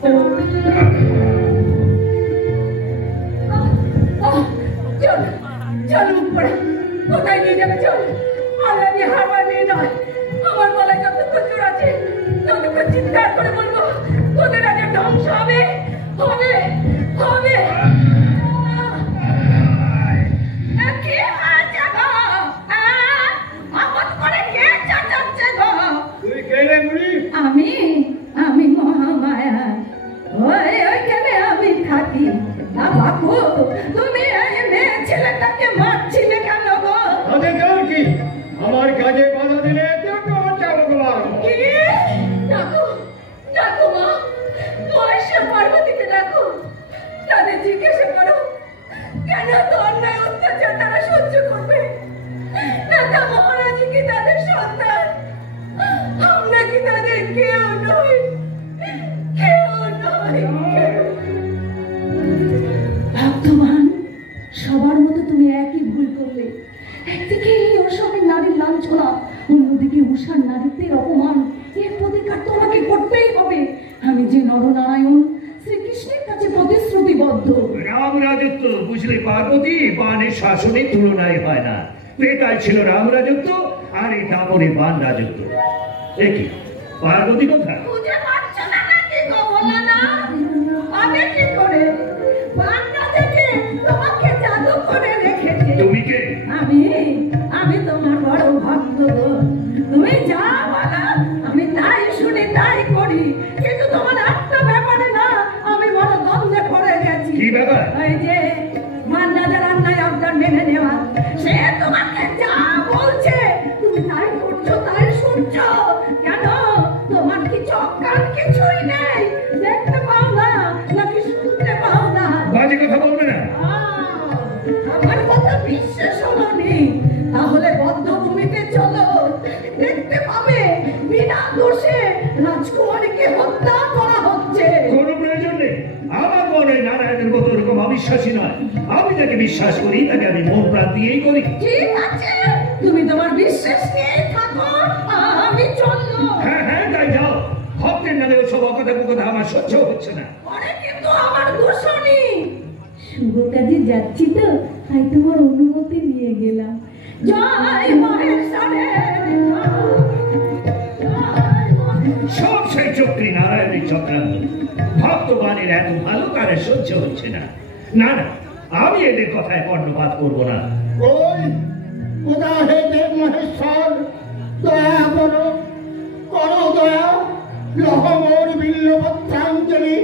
চল চল উপরে, কোথায় নিয়ে যাবে চল। আল্লাহ নিয়ে হারবার নিয়ে নয়, আমার গলায় যতক্ষণ জোর আছে ততক্ষণ চিৎকার করে বলবো তোদের আজ ধ্বংস হবে হবে হবে। আমি আমি মহামায়া, ওইখানে আমি থাকি। বাবু তুমি মেয়ে ছেলেটাকে মারছিলে কেন গো? কি আমার কাজে বাধা দিলে ডাকো ডাকো মা, বয়সে পার্বতীকে ডাকো, তাদের জিজ্ঞাসা করো কেন তো অন্যায় অত্যাচার তারা সহ্য করবে। নাকা মহারাজি কি তাদের সন্তান? আমরা কি তাদের কেউ নই? কেউ নই। ভক্তমান, সবার মতো তুমি একই ভুল করলে। একদিকে এই অসহায় নারীর লাঞ্ছনা, অন্যদিকে উষার নারীত্বের অপমান। এর প্রতিকার তোমাকে করতেই হবে। আমি যে নরনারায়ণ শ্রীকৃষ্ণের কাছে প্রতিশ্রুতিবদ্ধ। রাম রাজত্ব বুঝলে পার্বতী, বানের শাসনের তুলনায় হয় না। এটাই ছিল রাম রাজত্ব, আর এই দামরে বান রাজত্ব। একই পার্বতী কোথায়? বুঝে পারছো না নাকি গো ভোলানা? আমি কি করে বান রাজাকে তোমাকে জাদু করে রেখেছি। তুমি কে? আমি তোমার বড় ভক্ত গো। তুমি যা বলো আমি তাই শুনি তাই করি, কিন্তু তোমার একটা ব্যাপারে না আমি বড় দ্বন্দ্বে পড়ে গেছি। কি ব্যাপার? ওই যে মান রাজার অন্যায় অবদান মেনে নেওয়া, সে তোমাকে যা বলছে তুমি তাই করছো তাই শুনছো। কেন তোমার কি চোখ কান কিছুই নেই? দেখতে পাও না নাকি শুনতে পাও না? বাজে কথা বলবে না। আমার কথা বিশ্বাস হলোনি? তাহলে বদ্ধভূমিতে চলো, দেখতে পাবে বিনা দোষে রাজকুমারীকে হত্যা করা হচ্ছে। কোনো প্রয়োজন নেই। আমার মনে নারায়ণের মতো এরকম অবিশ্বাসী নয়। আমি যাকে বিশ্বাস করি তাকে আমি মন প্রাণ দিয়েই করি। ঠিক আছে, তুমি তোমার বিশ্বাস নিয়েই থাকো, আমি চললো। হ্যাঁ হ্যাঁ, তাই যাও। ভক্তের নামে ওসব অকথা আমার সহ্য হচ্ছে না। পরে কিন্তু আমার দোষ নেই। শুভ কাজে যাচ্ছি তো, তাই তোমার অনুমতি নিয়ে গেলাম। জয় মহেশ্বরের। সব সেই চক্রী নারায়ণের চক্রান্ত। ভক্তবানের এত ভালো কারে সহ্য হচ্ছে না। না না, আমি এদের কথায় কর্ণপাত করবো না। ওই কোথায় দেব মহেশ্বর, দয়া করো, করো দয়া। লহমোর বিল্লভদ্রাঞ্জলি।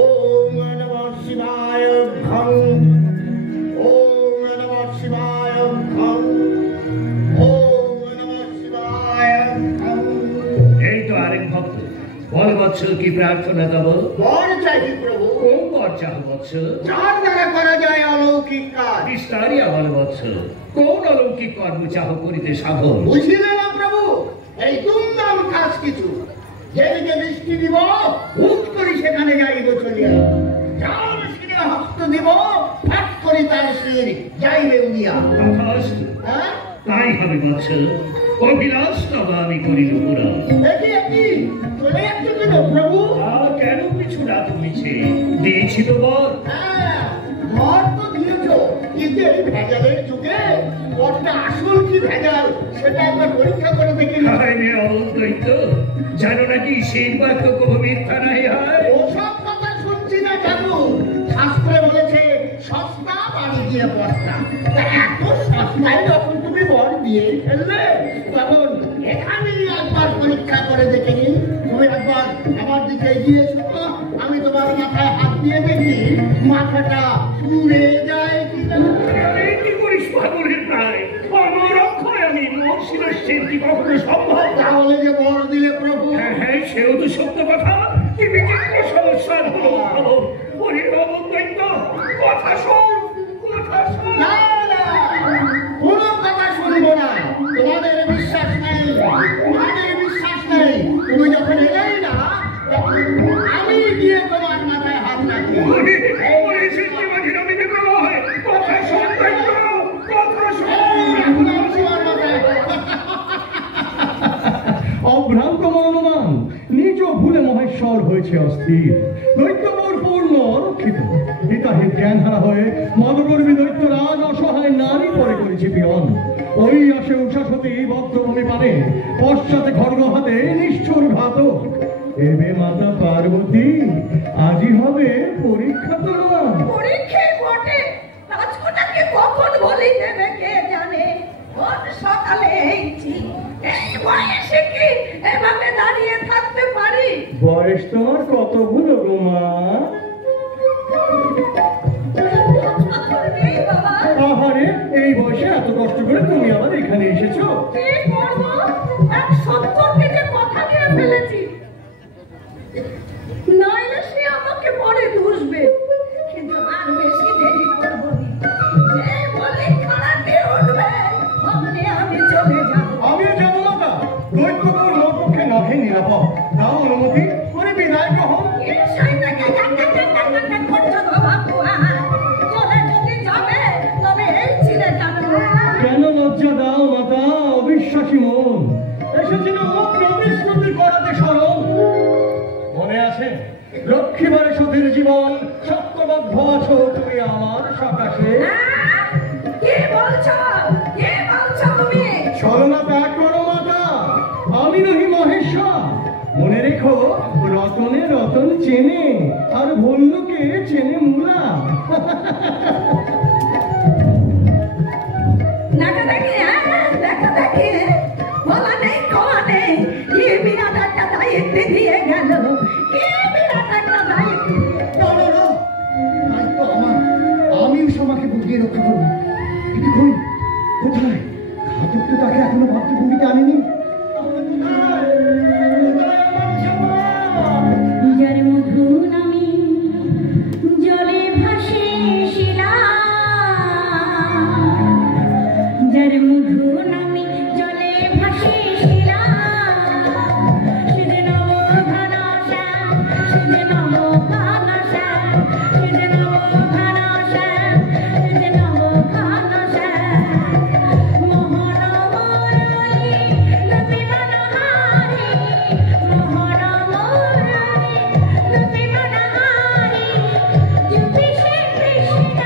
ওম নমঃ শিবায় ঘং, ওম নমঃ শিবায় ঘং, ওম নমঃ শিবায় ঘং। এই তো আরেক ভক্ত। বল বৎস, কি প্রার্থনা তব? বর চাই প্রভু। কোন বর চাহ বৎস? যার দ্বারা করা যায় অলৌকিক কাজ। বিস্তারিয়া বল বৎস, কোন অলৌকিক কর্ম চাহ করিতে সাধন? বুঝিলে না প্রভু, এই দুমদাম কাজ কিছু। যেদিকে দৃষ্টি দিব হুট করি সেখানে যাইব চলিয়া। যার শিরে হস্ত দিব ফাট করি তার শির যাইবে উড়িয়া। তথাস্তু, হ্যাঁ, তাই হবে বৎস। অভিলাষ তব আমি করিব পুরা। একই চলে যাচ্ছে কেন প্রভু? আর কেন কিছু না তুমিছে? দিয়েছি তো বর। হ্যাঁ, ঘর তো দিয়েছ, কিন্তু এই ভেজালের যুগে বরটা আসল কি ভেজাল সেটা একবার পরীক্ষা করে দেখি। অবৈধ জানো নাকি সেই বাক্য কবু মিথ্যা নাই হয়। ওসব কথা শুনছি না ঠাকুর। শাস্ত্রে বলেছে সস্তা বাড়ি দিয়ে বস্তা। তা এত সস্তায় যখন তুমি বর দিয়ে ফেললে, তখন এখানেই একবার পরীক্ষা করে দেখে নি। তুমি একবার আমার দিকে এগিয়ে এসো, আমি তোমার মাথায় হাত দিয়ে দেখি মাথাটা উড়ে যায় কিনা। কি করিস পাগলের প্রায়? আমার অক্ষয় আমি মর্ষিলের কি কখনো সম্ভব? তাহলে যে বর দিলে প্রভু। হ্যাঁ হ্যাঁ, সেও তো সত্য কথা। তুমি কি সমস্যার খবর? ওরে অবৈধ, কথা শোন, কথা শোন। না না, কোনো কথা শুনবো না। তোমাদের বিশ্বাস নেই, তোমাদের বিশ্বাস নেই। তুমি যখন এলেই না, তখন আমি গিয়ে তোমার মাথায় হাত রাখি। কথা শোন, কথা শোন। এখন আমি তোমার মাথায় অভ্রান্ত মনোমান, নিজ ভুলে মহেশ্বর হয়েছে অস্থির। অস্থির, দৈত্যপুর পূর্ণ অরক্ষিত। হিতাহিত জ্ঞান হারা হয়ে মদগর্ভী দৈত্যরাজ অসহায় নারী পরে করেছে পীড়ন। ওই আসে উষাসতী বদ্ধভূমি পানে, পশ্চাতে খড়গ হাতে নিষ্ঠুর ঘাতক। এবে মাতা পার্বতী, আজই হবে পরীক্ষা তোমার। পরীক্ষা বটে, রাজকন্যাকে কখন বলি দেবে কে জানে। কোন সকালে এইছি, এই বয়সে কি এভাবে দাঁড়িয়ে থাকতে পারি? বয়স তোমার কতগুলো গো মা? নেই বাবা। আহারে, এই বয়সে এত কষ্ট করে তুমি আবার এখানে এসেছো? কি করবো, এক সত্তরকে যে কথা দিয়ে ফেলেছি, নইলে সে আমাকে পরে দুষবে। কিন্তু আর বেশি দেরি করবো না, যে বলে খাড়াতে উঠবে অমনি আমি চলে যাবো। আমিও যাবো মাতা, দৈত্যপুর মোর পক্ষে নহে নিরাপদ। দাও অনুমতি, করে বিদায় গ্রহণ। এই শয়তানকে ডাক করছো বাবা বুয়া, চলে যদি যাবে তবে এই ছিঁড়ে যাবে। কেন লজ্জা দাও মাতা, অবিশ্বাসী মন এসেছিল প্রতিশ্রুতি করাতে স্মরণ। মনে আছে লক্ষ্মীবারে সতীর জীবন, সত্যবদ্ধ আছো তুমি আমার সকাশে। কি বলছো, কি বলছো তুমি? ছলনা ত্যাগ করো মাতা, আমি নহি মহেশ্বর। মনে রেখো, রতনে রতন চেনে, আর ভল্লুকে চেনে মূলা। দেখা দেখি, দেখা দেখি, বলা নেই কওয়া নেই, কি বিরাট একটা দায়িত্ব দিয়ে গেল, কি বিরাট একটা দায়িত্ব। দায়িত্ব আমার, আমি উষামাকে বুঝিয়ে রক্ষা করবো। কিন্তু কই, কোথায়? ঘাতক তো তাকে এখনো ভাতৃভূমিতে আনেনি। যার মধু নামে জলে ভাসে শিলা, যার মধু নামে জলে ভাসে শিলা, সেজে নব ঘনশ্যাম, সেজে নব ঘনশ্যাম, সেজে নব ঘনশ্যাম, সেজে নব ঘনশ্যাম। মোহনমোরণী লতি মনোহারী, মোহনমোরণী লতি মনোহারী, জুটি সে কৃষ্ণ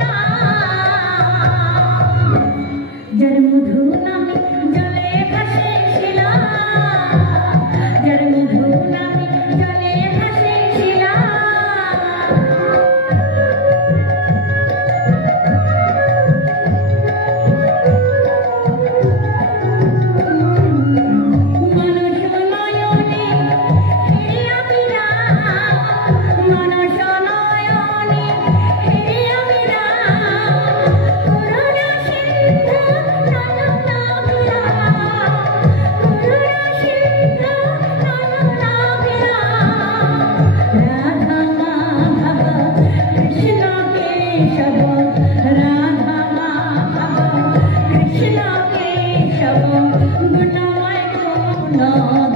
নাম। যার মধু নামে জলে ভাসে শিলা, যার মধু নামে জলে ভাসে শিলা। মনস নয়নে হেরিয়া বিরাম, মনস নয়নে হেরিয়া বিরাম, করুণা সিন্ধু নয়নাভিরাম, করুণা সিন্ধু নয়নাভিরাম। রাধা মাধব কৃষ্ণ কেশব, রাধা মাধব কৃষ্ণ কেশব, গুণময় গুণধাম,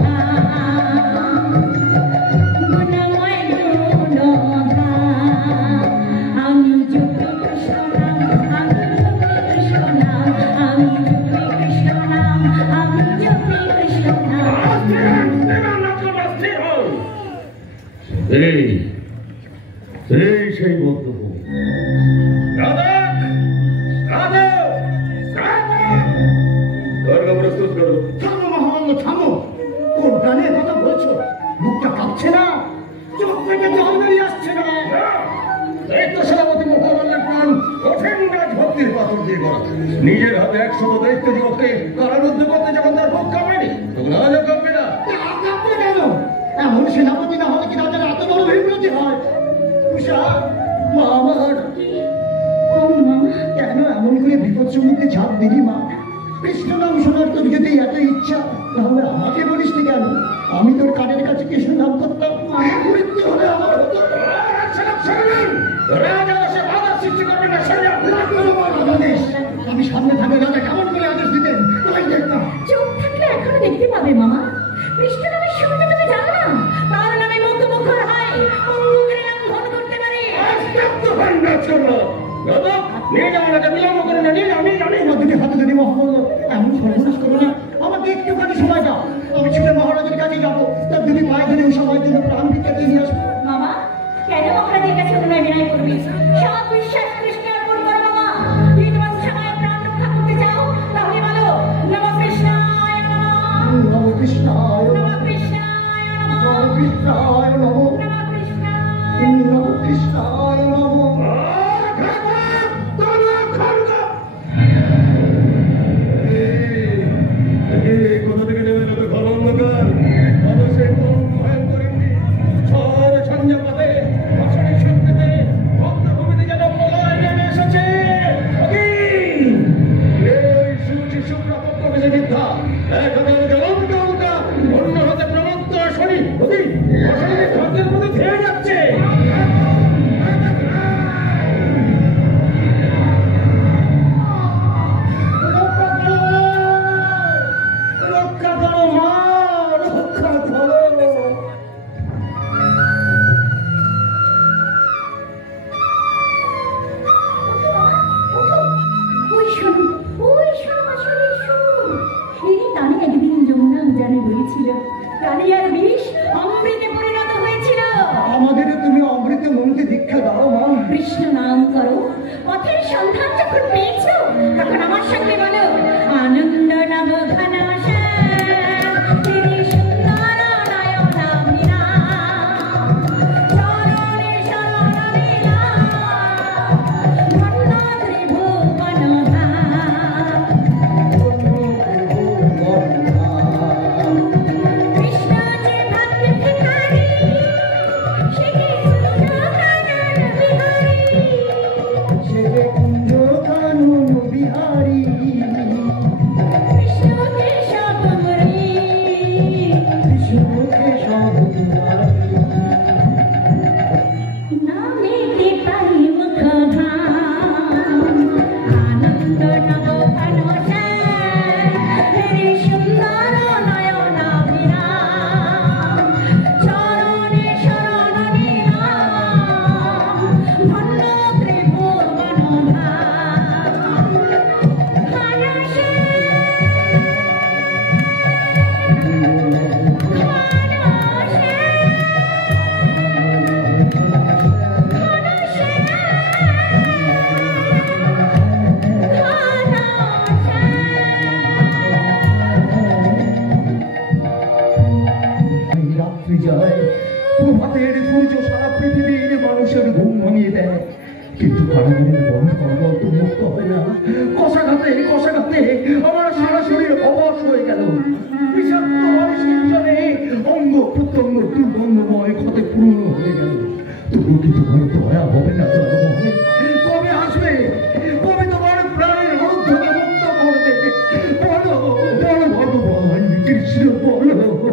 গুণময় গুণধাম। আমি জপি কৃষ্ণ নাম, আমি জপি কৃষ্ণ নাম, আমি জপি কৃষ্ণ নাম, আমি জপি কৃষ্ণ নাম। এই এই সেই বদ্ধভূমি। রাধক, রাধক, রাধক! খড়গ প্রস্তুত করো। থামো মহামান্য, থামো। কোন প্রাণে কথা বলছো? মুখটা কাঁপছে না? চোখ থেকে জল বেরিয়ে আসছে না? দৈত্য সেনাপতি মহামান্যের প্রাণ কঠিন রাজভক্তির পাথর দিয়ে গড়া। নিজের হাতে 100 দৈত্য যুবককে কারারুদ্ধ করতে যখন তার পক্ষ কাঁপেনি, তখন আজও কাঁপবে না। কাঁপবে কেন? এমন সেনাপতি না হলে কি তাদের এত বড় বিব্রতি হয়? উষা, মা আমার, কেন এমন করে বিপদ সম্মুখে ঝাঁপ দিলি মা? কৃষ্ণ নাম শোনার তোর যদি এত ইচ্ছা, তাহলে আমাকে বলিস নি কেন? আমি তোর কানের কাছে কৃষ্ণ নাম করতাম, আমার মৃত্যু হলে আমার হতো। রাজা সে বাধা সৃষ্টি করবে না। আমি সামনে থাকলে রাজা কেমন করে আদেশ দিতেন তাই দেখতাম। চোখ থাকলে এখনো দেখতে পাবে মামা। কৃষ্ণ নামের শুরুটা তুমি জানো না? তার নামে মুগ্ধ মুখর হয়, অঙ্গুরে লঙ্ঘন করতে পারে। নিয়ে যাও না, বিলম্ব করে না, নিয়ে যাও, নিয়ে যাও, নিয়ে যাও। দুটি হাতে যদি মহামান্য এমন সর্বনাশ করো না, আমাকে একটুখানি সময় দাও। আমি ছুটে মহারাজের কাছে যাবো, তার দুটি পায়ে ধরে সময় দিন সন্ধান যখন পেয়েছো তখন আমার সঙ্গে বলো আনন্দ নব ঘন কিন্তু কারাগারের বন্ধ করলো তো মুক্ত হয় না। কষাঘাতে আমার সারা শরীর অবশ হয়ে গেল। বিষাক্ত মানুষের জন্য অঙ্গ প্রত্যঙ্গ দুর্গন্ধময় ক্ষতে পূর্ণ হয়ে গেল। তবু কি তোমার দয়া হবে না? কবে আসবে? কবে তোমার প্রাণের রোধকে মুক্ত করবে? বলো বলো ভগবান কৃষ্ণ, বলো বলো।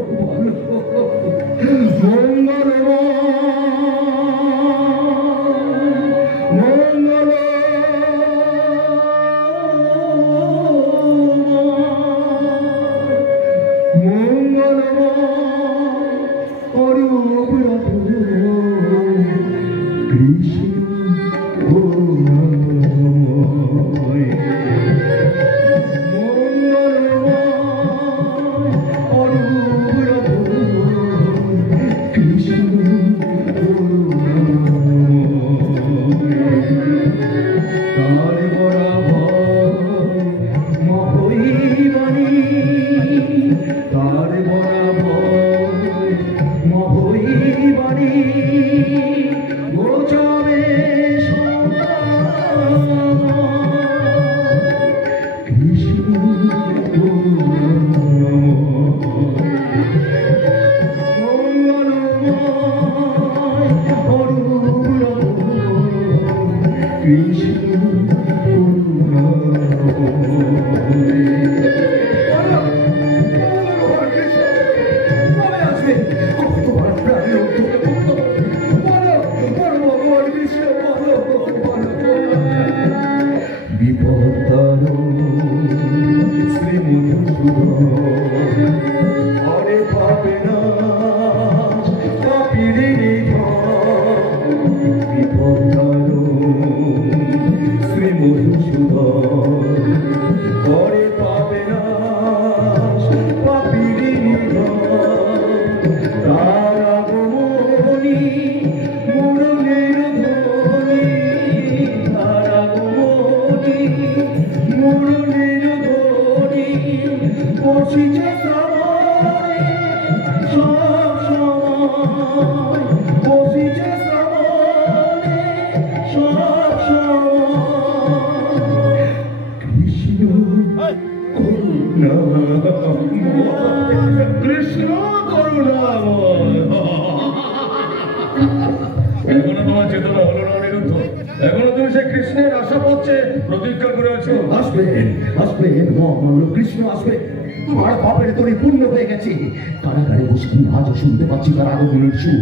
কারাগারে বসে আজ শুনতে পাচ্ছি তার আগমনের সুর।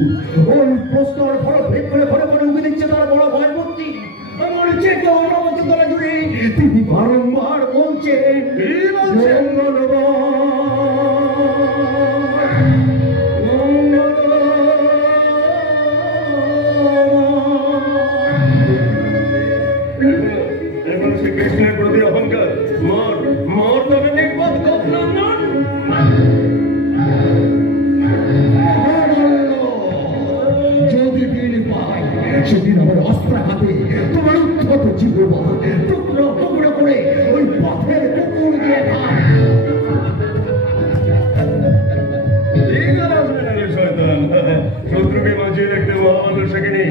ওর প্রস্তর ফলক ভেদ করে ঘরে ঘরে উঠে দিচ্ছে তারা বড় ভয়ভক্তি। আমার চেতনা চেতনা জুড়ে তিনি বারংবার বলছেন কৃষ্ণের প্রতি অহংকার মর মর তবে নির্বোধ যদি দিন পাই সেদিন আমার অস্ত্র হাতে তোমার শত জীবন টুকরো টুকরো করে ওই পথের কুকুর দিয়ে ভাগ। শত্রুকে বাঁচিয়ে রাখতে মহামান্য সেখানে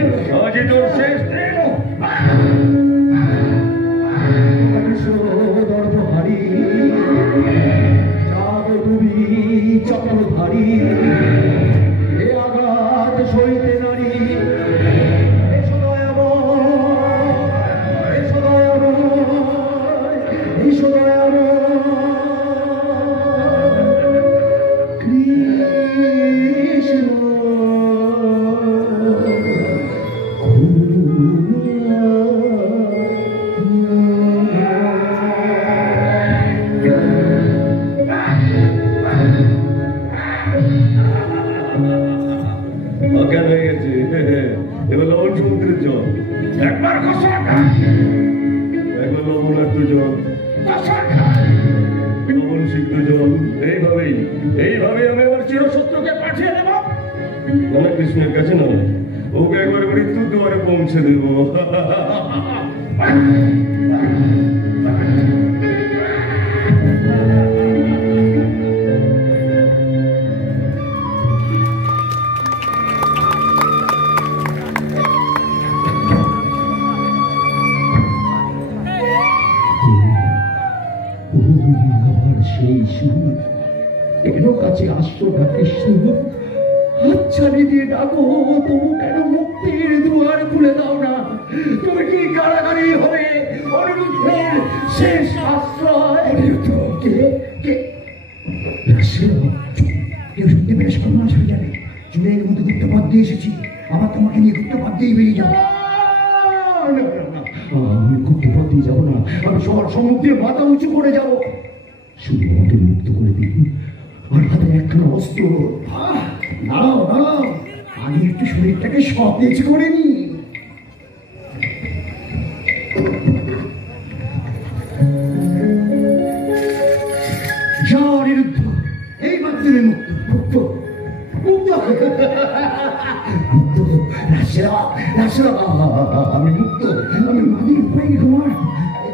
আজই তোর শেষ দর্পহারি চক্রধারী এ আঘাত সইতে নারী অজ্ঞান হয়ে গেছে। এবার লবণ সমুদ্রের জল, একবার একবার লবণাক্ত জল, লবণ সিদ্ধ জল। এইভাবেই আমি আমার চিরশত্রুকে পাঠিয়ে দেব। না কৃষ্ণের কাছে নয়, ওকে একবার মৃত্যুর দুয়ারে পৌঁছে দেব। কেন কাছে আসছো না কৃষ্ণ? হাতছানি দিয়ে ডাকো, তবু কেন মুক্তির দুয়ার খুলে দাও না? তুমি কি কারাগারি হবে অনিরুদ্ধের শেষ আশ্রয়? কেউ সত্যি বেশ সর্বনাশ হয়ে যাবে। চুলের মধ্যে গুপ্তপথ দিয়ে এসেছি, আবার তোমাকে নিয়ে গুপ্তপথ দিয়ে বেরিয়ে যাবো। আমি গুপ্তপথ দিয়ে যাবো না, আমি সবার সম্মুখে মাথা উঁচু করে যাবো। শুধু আমাকে মুক্ত করে দিন, আর হাতে একখানা অস্ত্র। দাঁড়াও দাঁড়াও, আমি একটু শরীরটাকে সতেজ করে নি। যাও অনিরুদ্ধ, এইবার তুমি মুক্ত মুক্ত মুক্ত। আমি মুক্ত, আমি মাদির উপায় তোমার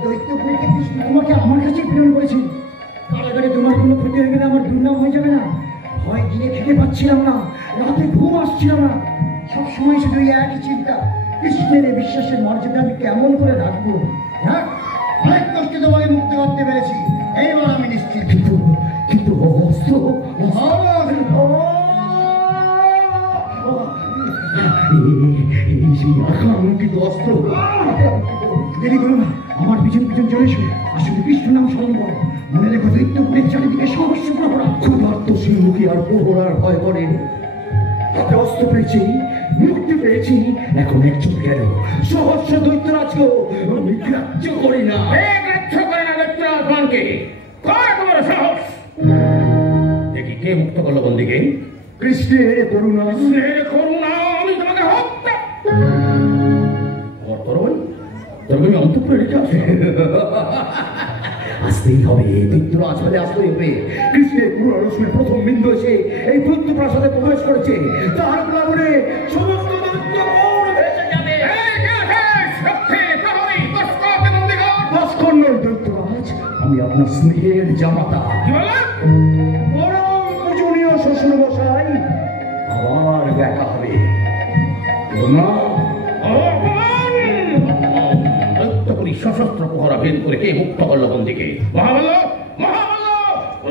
দৈত্য পুরীকে কৃষ্ণ তোমাকে আমার কাছে প্রেরণ করেছি। কারাগারে তোমার কোনো ক্ষতি হয়ে গেলে আমার দুর্নাম হয়ে যাবে না? ভয় দিনে খেতে পাচ্ছিলাম না, রাতে ঘুম আসছিল না, সবসময় শুধু একই চিন্তা, কৃষ্ণের এই বিশ্বাসের মর্যাদা আমি কেমন করে রাখবো। হ্যাঁ, অনেক কষ্টে তোমাকে মুক্ত করতে পেরেছি, এইবার আমি নিশ্চিত। কিন্তু অস্ত্র আকাঙ্ক্ষিত অস্ত্র। দেরি করো না, আমার পিছন পিছন চলে এসো। আসলে কৃষ্ণ নাম স্মরণ করো। মনে রেখো, দৈত্যপুরের চারিদিকে সমস্যা প্রহরা, ক্ষুধার্ত সিংহকে আর প্রহরার ভয় করে। অস্ত্র পেয়েছি, মুক্তি পেয়েছি, এখন একজন গেল। সহস্র দৈত্যরাজকেও আমি গ্রাহ্য করি না। গ্রাহ্য করে না দৈত্যরাজগণকে? কর তোমার সাহস! দেখি কে মুক্ত করলো বন্দিকে? কৃষ্ণের করুণা। কৃষ্ণের করুণা আমি তোমাকে হত্যা করবো। তুমি অন্তঃপুরে রেখে আসো। আসতেই হবে, দৈত্যরাজ হলে আসতেই হবে। কৃষ্ণের পুরো রসমের প্রথম বিন্দু এসে এই দৈত্য প্রাসাদে প্রবেশ করেছে, তার প্লাবনে সমস্ত দৈত্যগণ ভেসে যাবে। দৈত্যরাজ, আমি আপনার স্নেহের জামাতা, বড় পূজনীয় শ্বশুর মশাই। আবার দেখা হবে। সশস্ত্র প্রহরা ভেদ করে কে মুক্ত করলো বন্দিকে? মহাবল, মহাবল,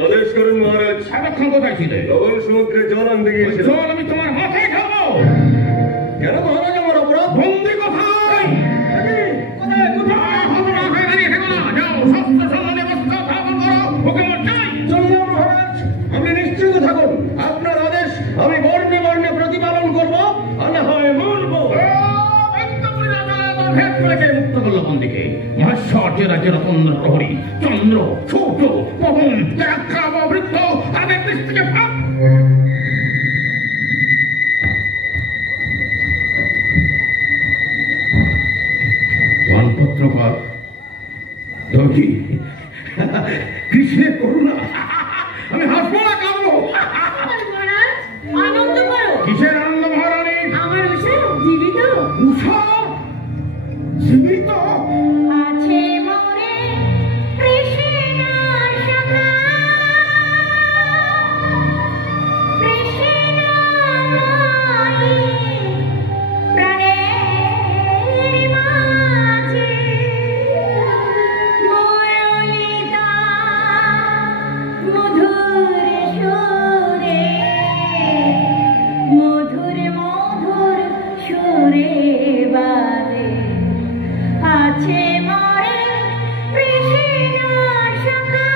আদেশ করুন মহারাজ। সারাক্ষণ কোথায় ছিলে? লবণ সমুদ্রে জল আনতে গিয়েছিল। জল আমি তোমার মাথায় খাবো। কেন মহারাজ, আমার অপরাধ? বন্দি কোথায়? কোথায় কোথায় হবে না, হয়ে দাঁড়িয়ে থেকো না। যাও, শস্ত্র সম্বন্ধে বস্ত্র স্থাপন করো, ওকে আমার চাই। চলুন মহারাজ, আপনি নিশ্চিন্ত থাকুন। আপনার আদেশ আমি বর্ণে বর্ণে প্রতিপালন করবো, আর না হয় মরবো। ভেদ করে কে মুক্ত করলো বন্দিকে? মহেশ্বর রাজ্যের রতন্দ্র প্রহরী চন্দ্র, সূর্য, পবন, বৃত্ত তাদের দৃষ্টিকে ভাব। মানপত্র পর দেখি কৃষ্ণের করুণা। আমি হাসবো না, কাঁদবো? আনন্দ করো। কিসের আনন্দ মহারানী? আমার উষা জীবিত। উষা জীবিত? আছে মরে কৃষ্ণ সখা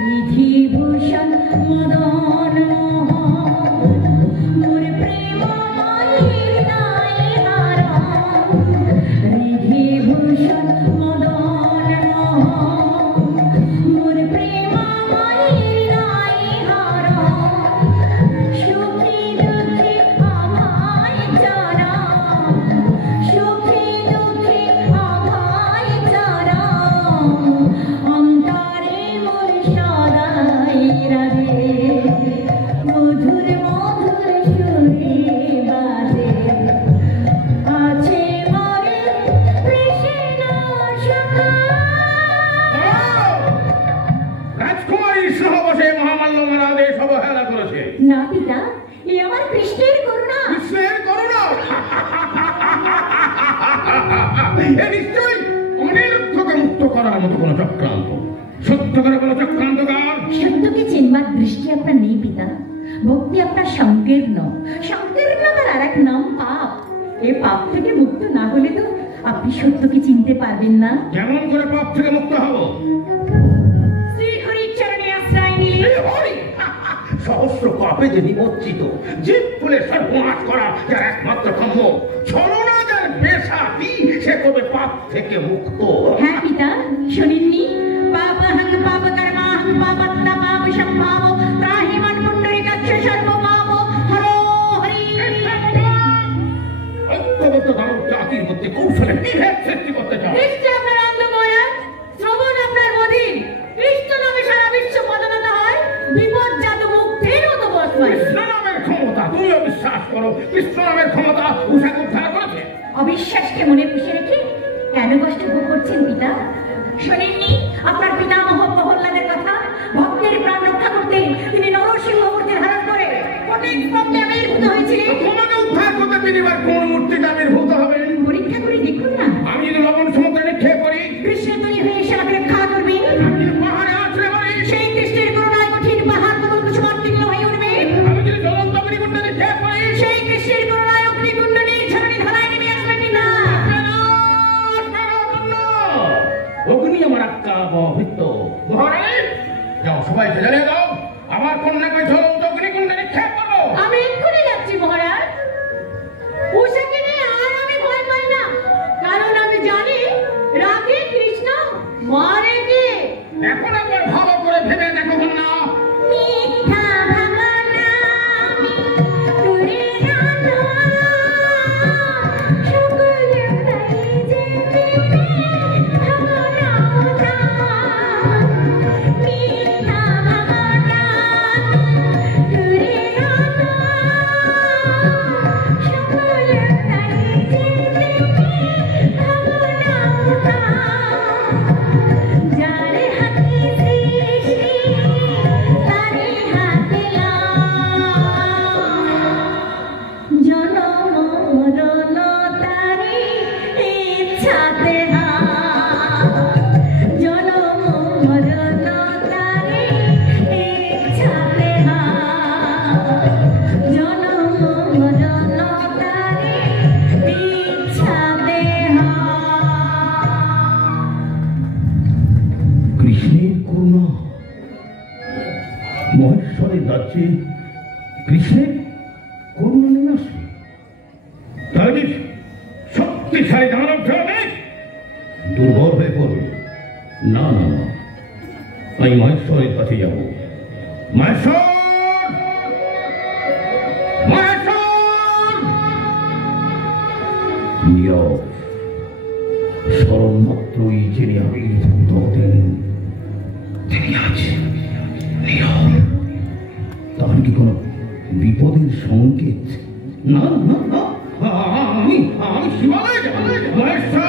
রিধিভূষণ মদন মোর প্রেম রিধিভূষণ মদন মোর প্রেম সুখী দুঃখী আমায় যারা সুখী দুঃখী আমায় যারা অন্তরে মোর সদাই রাধে মধুর মধুর সুরে বাজে আছে মরে কৃষ্ণ সখা রাজকুমারী সহবাসে মহামান্য মহাদেশ অবহেলা করেছে। না পিতা, এ আমার কৃষ্ণের করুণা। কৃষ্ণের করুণা? এ নিশ্চয়ই অনিরুদ্ধকে মুক্ত করার মতো কোনো চক্রান্ত। সত্য করে কোনো চক্রান্তকার। সত্যকে চিনবার দৃষ্টি আপনার নেই পিতা। ভক্তি আপনার সংকীর্ণ। সংকীর্ণতার আর এক নাম পাপ। এ পাপ থেকে মুক্ত না হলে তো আপনি সত্যকে চিনতে পারবেন না। কেমন করে পাপ থেকে মুক্ত হব? শ্রীহরির চরণে আশ্রয় নিলে। সহস্র পাপে যে নিমজ্জিত, জীব ফুলে সর্বনাশ করা যার একমাত্র কাম্য, ছলনা যার পেশাতি, সে কবে পাপ থেকে মুক্ত? হ্যাঁ পিতা, শোনেননি? পাপহং পাপকর্মাহং পাপাত্মা পাপ সম্ভাব ত্রাহি মন পুণ্ডরীকাক্ষ সর্ব পাপ হরো হরি। ঐক্যবদ্ধ দানব জাতির মধ্যে কৌশলে বিভেদ সৃষ্টি করতে চাও। কৃষ্ণ আপনার অন্ধকার, শ্রবণ আপনার মধির। কৃষ্ণ নামে সারা বিশ্ব পদানত হয়, বিপদজাত মুক্তির মতো বসবাস। কৃষ্ণ নামের ক্ষমতা তুমিও বিশ্বাস করো? কৃষ্ণ নামের ক্ষমতা উষাকে উদ্ধার করেছে। অবিশ্বাসকে মনে পুষে রেখে কেন কষ্ট ভোগ করছেন পিতা? শোনেননি আপনার পিতামহ প্রহ্লাদের কথা? ভক্তের প্রাণ রক্ষা করতে তিনি নরসিংহ মূর্তি ধারণ করে কঠিন স্তম্ভে আবির্ভূত হয়েছিলেন। তোমাকে উদ্ধার করতে পৃথিবীর কোন মূর্তিটা আবির্ভূত হবে? পরীক্ষা করে দেখুন না। আমি যদি লবণ সমুদ্রে নিক্ষেপ করি, কৃষ্ণের তৈরি হয়ে এসে আমাকে রক্ষা করবেন। আমি পাহাড়ে আছড়ে পড়ি, সেই কৃষ্ণের করুণায় কঠিন পাহাড় পর্বত সমার্তীর্ণ হয়ে উঠবে। আমি যদি জ্বলন্ত অগ্নিকুণ্ডে নিক্ষেপ করি, সেই কৃষ্ণের করুণায় অগ্নিকুণ্ড নির্ঝরণী ধারায় নেমে আসবেন না। অগ্নি আমার আক্কা অভিত্ত। মহারানী, যাও সবাই জ্বালিয়ে দাও, আমার কন্যাকে জ্বলন্ত অগ্নিকুণ্ডে নিক্ষেপ করো। আমি এক্ষুনি যাচ্ছি মহারাজ। উষাকে নিয়ে আর আমি ভয় পাই না, কারণ আমি জানি রাধে কৃষ্ণ মারে কে। এখন একবার ভালো করে ভেবে দেখো কন্যা। মিথ্যা ভাবনা করে রাধা সকলে তাই যে ভাবনা ওঠা। মিথ্যা ভাবনা করে রাধা সকলে তাই যে ভাবনা ওঠা। যারে হাতে সৃষ্টি তারে হাতে জনম মরণ তারে ইচ্ছাতে জনম মরণ তারে ইচ্ছাতে জনম মরণ তারে ইচ্ছাতে কৃষ্ণের করুণা। মহেশ্বরের রাজ্যে কৃষ্ণের করুণা নেমে আসে। তাহলে শক্তিশালী দানব ধরবে দুর্বল হয়ে পড়বে। না না না, আমি মহেশ্বরের কাছে যাব। মহেশ্বর, মহেশ্বর! নীরব স্মরণ মাত্রই যিনি আবির্ভূত হতেন, তিনি আজ নীরব। তার কি কোনো বিপদের সংকেত? না না না, আমি শিবালয়ে যাব। মহেশ্বর,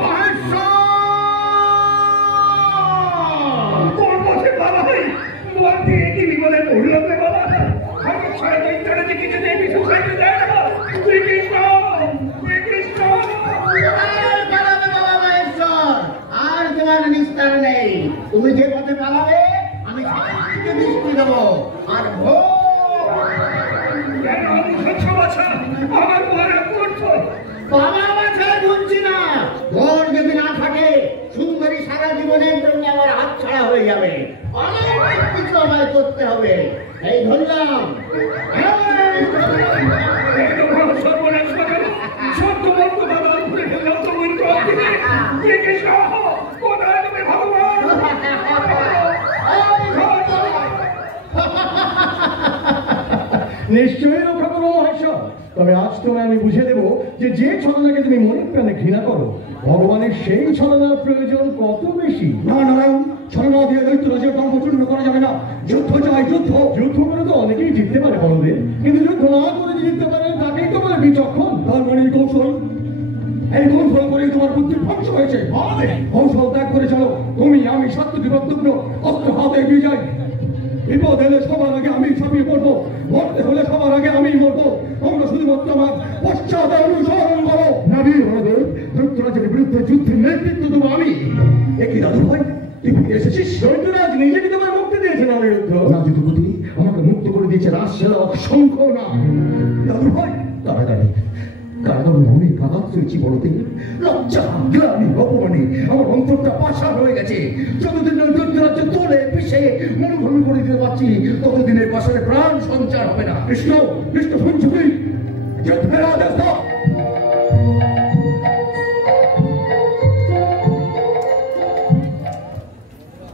মহেশ্বর! কোন পথে বাবা ভাই তোমার দিয়ে কি বিপদে পড়লো রে বাবা? আমি ছয় দিন ধরে যে কিছু দেবী সুখাইতে যায় না। শ্রীকৃষ্ণ, শ্রীকৃষ্ণ! আর পালাবে বাবা মহেশ্বর, আর তোমার নিস্তার নেই। তুমি যে পথে পালাবে আমি সেদিকে দৃষ্টি দেবো। আর ভোগ বাছা, আমার মারা করতো। বাবা বাছা বলছি না, ঘর যদি না থাকে সুন্দরী সারা জীবনের জন্য আমার হাত ছাড়া হয়ে যাবে। অনেক কিছু আমায় করতে হবে। এই ধরলাম, সর্বনাশ বাজাবো, সত্য বন্ধু বাবা উপরে ফেললাম তোমার ক্রোধে। কৃষ্ণ, কোথায় তুমি ভগবান? নিশ্চয়ই রক্ষা করবো মহেশ্বর। তবে আজ তোমায় আমি বুঝে দেবো যে যে ছলনাকে তুমি মনে প্রাণে ঘৃণা করো, ভগবানের সেই ছলনার প্রয়োজন কত বেশি। না নারায়ণ, ছলনা দিয়ে দৈত্যরাজের ধর্মচূর্ণ করা যাবে না। যুদ্ধ চাই, যুদ্ধ। যুদ্ধ করে তো অনেকেই জিততে পারে বলদের, কিন্তু যুদ্ধ না করে যে জিততে পারে তাকেই তো বলে বিচক্ষণ। ধর্মের কৌশল, এই কৌশল করেই তোমার বুদ্ধি ধ্বংস হয়েছে। কৌশল ত্যাগ করে চলো, তুমি আমি সত্যি বক্তব্য অস্ত্র হাতে এগিয়ে যাই। বিপদ এলে সবার আগে আমি ছাপিয়ে পড়বো, মরতে হলে সবার আগে আমি মরবো। তোমরা শুধুমাত্র আমার পশ্চাতে অনুসরণ করো। নাবি হরদেব, দৈত্যরাজের বিরুদ্ধে যুদ্ধের নেতৃত্ব দেবো আমি। একই দাদু ভাই, তুই ফিরে এসেছিস? দৈত্যরাজ নিজেকে তোমার মুক্তি দিয়েছে না বিরুদ্ধ। না যুদ্ধপতি আমাকে মুক্ত করে দিয়েছে রাজসেবক শঙ্খ না। দাদু ভাই, তাড়াতাড়ি কারাগারে অনেক আঘাত হয়েছি বলতে, লজ্জা গ্লানি অপমানে আমার অন্তরটা পাষাণ হয়ে গেছে। যতদিন দৈত্যরাজ্য তোলে পিষে মরুভূমি করে দিতে পারছি, ততদিনের পাশারে প্রাণ সঞ্চার হবে না। কৃষ্ণ, কৃষ্ণ শুনছো কি? যুদ্ধের আদেশ দাও।